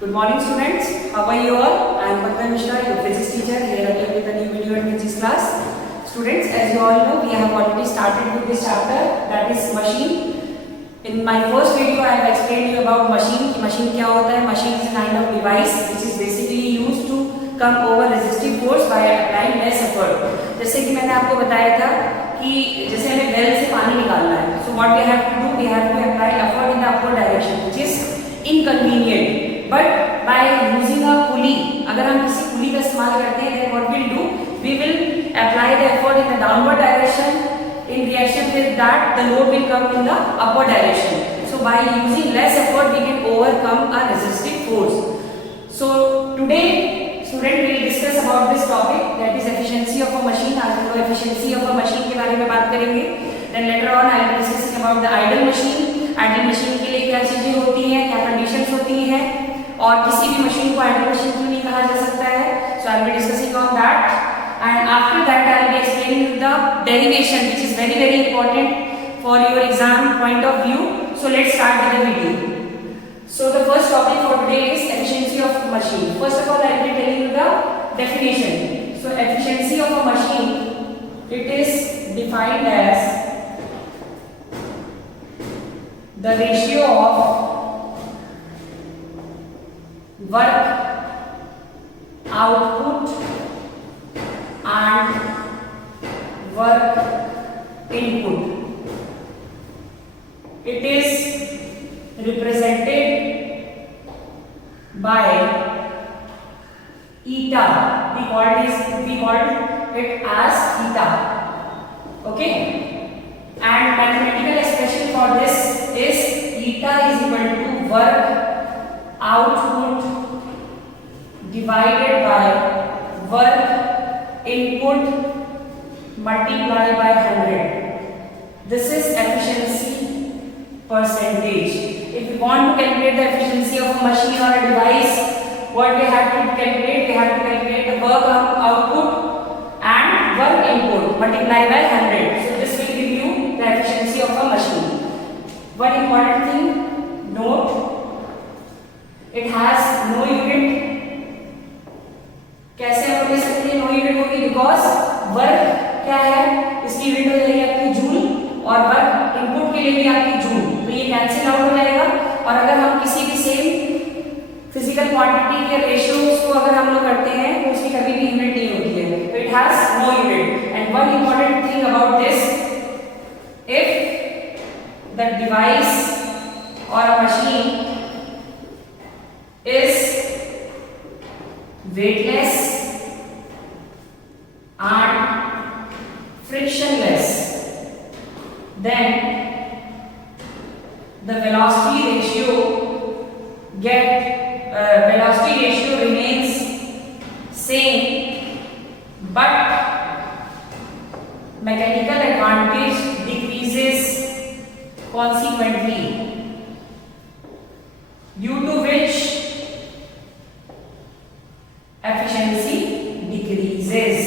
Good morning students, how are you all? I am Pankaj Mishra, your physics teacher here again with a new video in physics class. Students, as you all know, we have already started with this chapter, that is machine. In my first video, I have explained you about machine. Machine क्या होता है? Machine is a kind of device which is basically used to come over resistive force by applying less effort. जैसे कि मैंने आपको बताया था कि जैसे हमें वेल से पानी निकालना है, so what we have to do, we have to apply effort in the upward direction, which is inconvenient. But by using a pulley, अगर हम किसी पुली का इस्तेमाल करते हैं, then what we'll do, we will apply the effort in the downward direction. In reaction with that, the load will come in the upward direction. So by using less effort, we can overcome a resistive force. So today, student will discuss about this topic, that is efficiency of a machine. आज हम लोग efficiency of a machine के बारे में बात करेंगे. Then later on, I will be discussing about the idle machine. Idle machine के लिए क्या चीजें होती हैं, क्या conditions होती हैं, और किसी भी मशीन को आइडल मशीन क्यों नहीं कहा जा सकता है. So I will be discussing on that, and after that I will be explaining the derivation, which is very very important for your exam point of view. So let's start with the video. So the first topic for today is efficiency of a machine. First of all, I will be telling you the definition. So efficiency of a machine, it is defined as the ratio of work output and work input. It is represented by eta. We called it as eta. Okay, and mathematical expression for this is eta is equal to work output divided by work input multiplied by 100. This is efficiency percentage. If we want to calculate the efficiency of a machine or a device, what we have to calculate? We have to calculate the work output and work input multiplied by 100. So this will give you the efficiency of a machine. One important thing, note, it has no unit. कैसे हम ले सकते हैं no unit होगी? Because work क्या है, इसकी यूनिट हो जाएगी आपकी जूल, और वर्क इनपुट के लिए भी आपकी जूल, तो ये कैंसिल आउट हो जाएगा. और अगर हम किसी भी सेम फिजिकल क्वांटिटी के रेशियोज को अगर हम लोग करते हैं तो उसकी कभी भी यूनिट नहीं होती है, तो it has no unit. And one important thing about this, if the device or a machine is weightless and frictionless, then the velocity ratio remains same, but mechanical advantage decreases consequently, due to which efficiency decreases.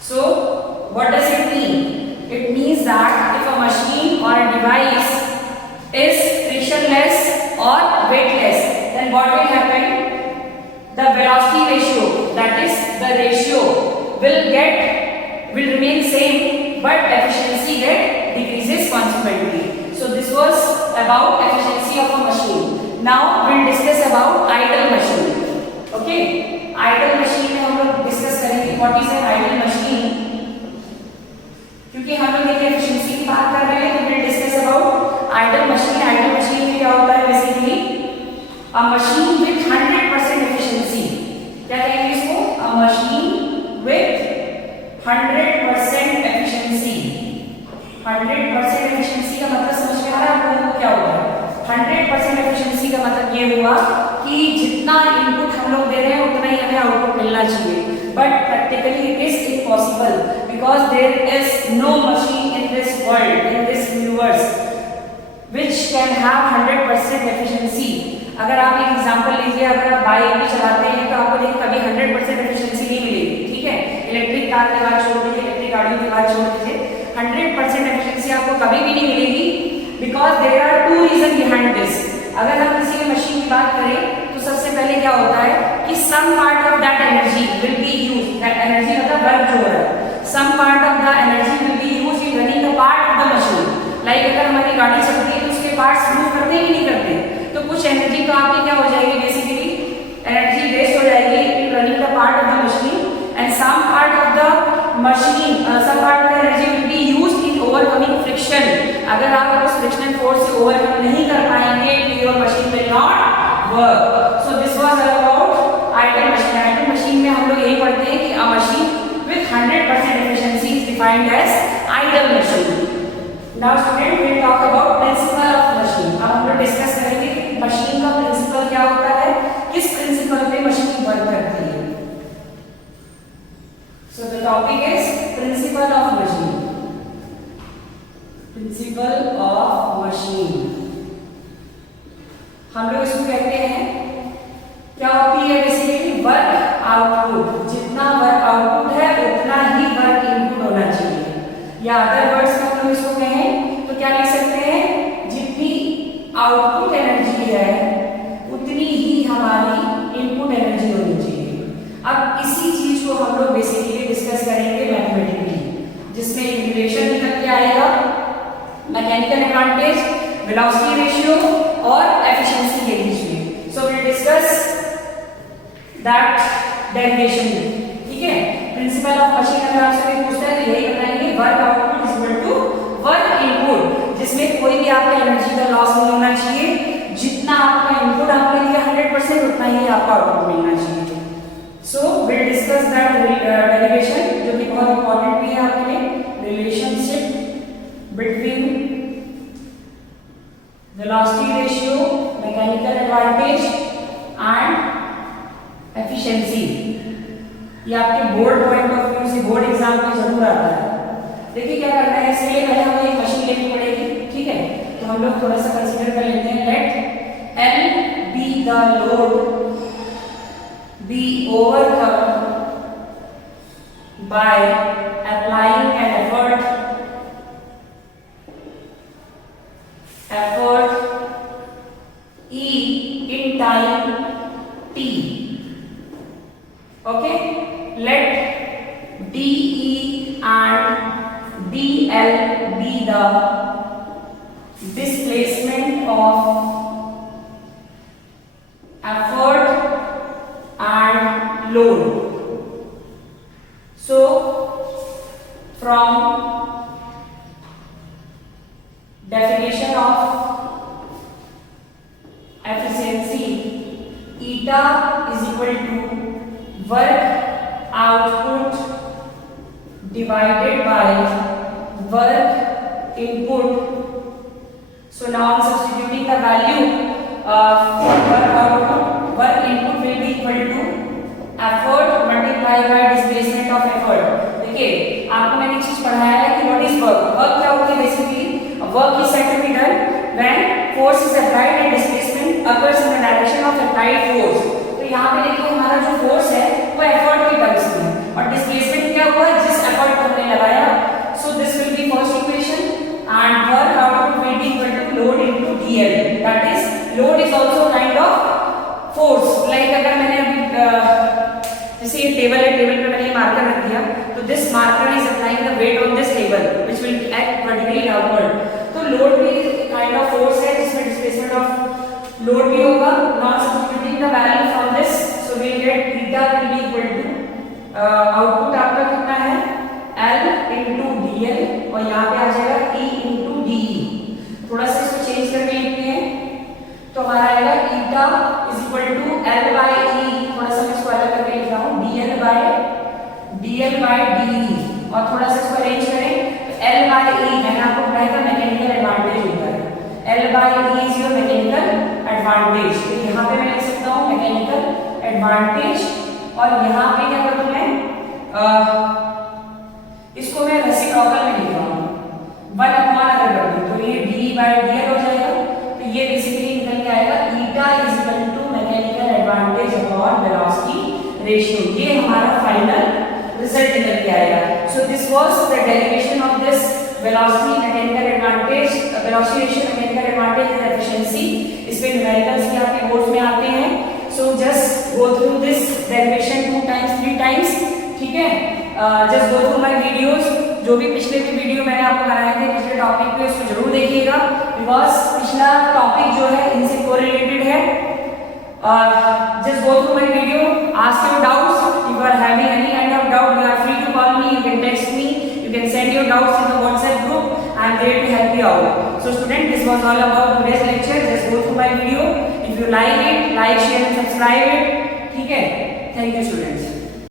So what does it mean? It means that if a machine or a device is frictionless or weightless, then what will happen? The velocity ratio, that is the ratio, will remain same, but efficiency decreases consequently. So this was about efficiency of a machine. Now we'll discuss about idle machine. Okay, idle machine में हम लोग discuss करेंगे what is an idle machine. क्योंकि हम लोग देखिए एफिशिएंसी की बात कर रहे हैं, तो will discuss about idle machine. Idle machine में क्या होता है? Basically a machine with 100% efficiency. क्या कहेंगे इसको? A machine with 100% efficiency. 100% efficiency का मतलब समझ में आ रहा है आप लोगों को क्या होता है? 100% एफिशिएंसी का मतलब ये हुआ कि जितना इनपुट हम लोग दे रहे हैं उतना ही हमें आउटपुट मिलना चाहिए. But practically it is impossible, because there is no machine in this world, in this universe, which can have 100% efficiency. अगर आप एक एग्जांपल लीजिए, अगर आप बाइक भी चलाते हैं तो आपको देखिए कभी 100% एफिशिएंसी नहीं मिलेगी. ठीक है, इलेक्ट्रिक कार की बात छोड़ दीजिए, इलेक्ट्रिक गाड़ियों की बात छोड़ दीजिए, 100% एफिशिएंसी आपको कभी भी नहीं मिलेगी. Because there are two reason behind this. अगर हम किसी भी मशीन की बात करें तो पहले क्या होता है कि some part of that energy will be use, that energy मतलब वर्क जो हो रहा है, some part of the energy will be use in running the part of the machine. Like अगर हमारी गाड़ी चलती है तो उसके पार्ट्स मूव करते हैं कि नहीं करते, तो कुछ एनर्जी तो आपकी क्या हो जाएगी, बेसिकली एनर्जी वेस्ट हो जाएगी in running the part of the machine and some part of the machine, some part of the energy will be used in overcoming friction. अगर आप उस फ्रिक्शनल फोर्स से ओवरकम नहीं कर पाएंगे तो your machine will not work. So this was about idle machine. Idle machine में हम लोग यही पढ़ते हैं कि a machine with 100% efficiency is defined as idle machine. Now student we will talk about principle of machine. अब हम लोग डिस्कस करेंगे कि मशीन का प्रिंसिपल क्या होता है, किस प्रिंसिपल पे मशीन वर्क करती है। So the topic is principal of machine. Principal of machine हम लोग इसको कहते हैं, क्या होती है बेसिकली वर्क आउटपुट। जितना वर्क आउटपुट है उतना ही वर्क इनपुट होना चाहिए, या अदर वर्ड्स में हम लोग इसको कहें तो क्या लिख सकते हैं, जितनी आउटपुट एनर्जी है उतनी ही हमारी इनपुट एनर्जी होनी चाहिए। अब इसी चीज को हम लोग बेसिकली डिस्कस करेंगे मैथमेटिकली, जिसमें एक रिलेशन निकल के आएगा मैकेनिकल एडवांटेज, वेलोसिटी रेशियो और एफिशिएंसी के बीच में। So we will discuss that derivation, ठीक है। प्रिंसिपल ऑफ मशीन अगर आपसे कोई पूछता है तो यही बताएंगे, work output is equal to work input, जिसमें कोई भी आपका एनर्जी का लॉस नहीं होना चाहिए। जितना आपका इनपुट आपने दिया 100% उतना ही आपका आउटपुट मिलना चाहिए। So we will discuss that derivation, जो कि बहुत इंपॉर्टेंट भी है आपके लिए। Relationship between velocity ratio, mechanical advantage and efficiency. ये आपके बोर्ड पॉइंट ऑफ व्यू से बोर्ड एग्जाम में जरूर आता है। देखिए क्या करना है, इसलिए पहले हमें एक मशीन लेनी पड़ेगी, ठीक है। तो हम लोग थोड़ा सा कंसीडर कर लेते हैं। Let L be the load be overcome by applying an effort E in time t. Okay, let DE and DL be the displacement of effort and load. So from definition of efficiency, eta is equal to work output divided by work input. So now I'm substituting the value for work output. Work input will be equal to effort multiplied by displacement of effort. देखिए आपको मैंने एक चीज पढ़ाया है कि what is work. Work क्या होती है basically, work is said to be done when force is applied and displacement occurs in the direction of applied force. तो यहाँ पे देखिए हमारा जो फोर्स है वो एफर्ट की टर्म्स में, और डिस्प्लेसमेंट क्या हुआ, जिस एफर्ट को हमने लगाया। So this will be first equation and work output will be equal to load into DL, that is load is also kind of force. Like अगर मैंने जैसे ये टेबल है, टेबल पे मैंने ये मार्कर रख दिया, तो this marker is applying the weight on this table which will act vertically downward. तो लोड भी काइंड ऑफ फोर्स है जिसमें डिस्प्लेसमेंट ऑफ लोड भी होगा। Not substituting the value from this, so we will get theta will be equal to output आपका कितना है L into DL, और यहाँ पे आ जाएगा E into DE। थोड़ा सा इसको चेंज करके लिखते हैं तो हमारा आएगा eta is equal to L by E, थोड़ा सा मैं इसको अलग करके लिख रहा हूँ, DL by DE, और थोड़ा सा इसको अरेंज करें तो L by E मैंने आपको बताया था मैकेनिकल एडवांटेज होता है। L by E is your mechanical advantage, तो यहाँ पे मैं लिख सकता हूँ मैकेनिकल एडवांटेज, और यहाँ पे क्या करूँ मैं इसको मैं रेसिप्रोकल में लिख रहा हूँ, 1 अपॉन अगर कर दूँ तो ये DE by DL हो जाएगा। तो ये बेसिकली निकल के आएगा eta is equal to mechanical advantage upon velocity ratio. ये हमारा फाइनल रिजल्ट निकल के आएगा। सो this was the derivation of this velocity mechanical advantage, velocity ratio mechanical advantage and efficiency. इसमें न्यूमेरिकल्स भी आपके बोर्ड में आते हैं। So just just go through my videos, जो भी पिछले भी वीडियो मैंने आपको बनाए थे पिछले टॉपिक पे उसको जरूर देखिएगा, बिकॉज पिछला टॉपिक जो है इनसे कोरिलेटेड है। Just go through my video, ask your doubts. If you are having any kind of doubt, you are free to call me, you can text me, you can send your doubts in the WhatsApp group. I am there to help you out. So student, this was all about today's lecture. Just go through my video. If you like it, like, share and subscribe it. ठीक है? Thank you students.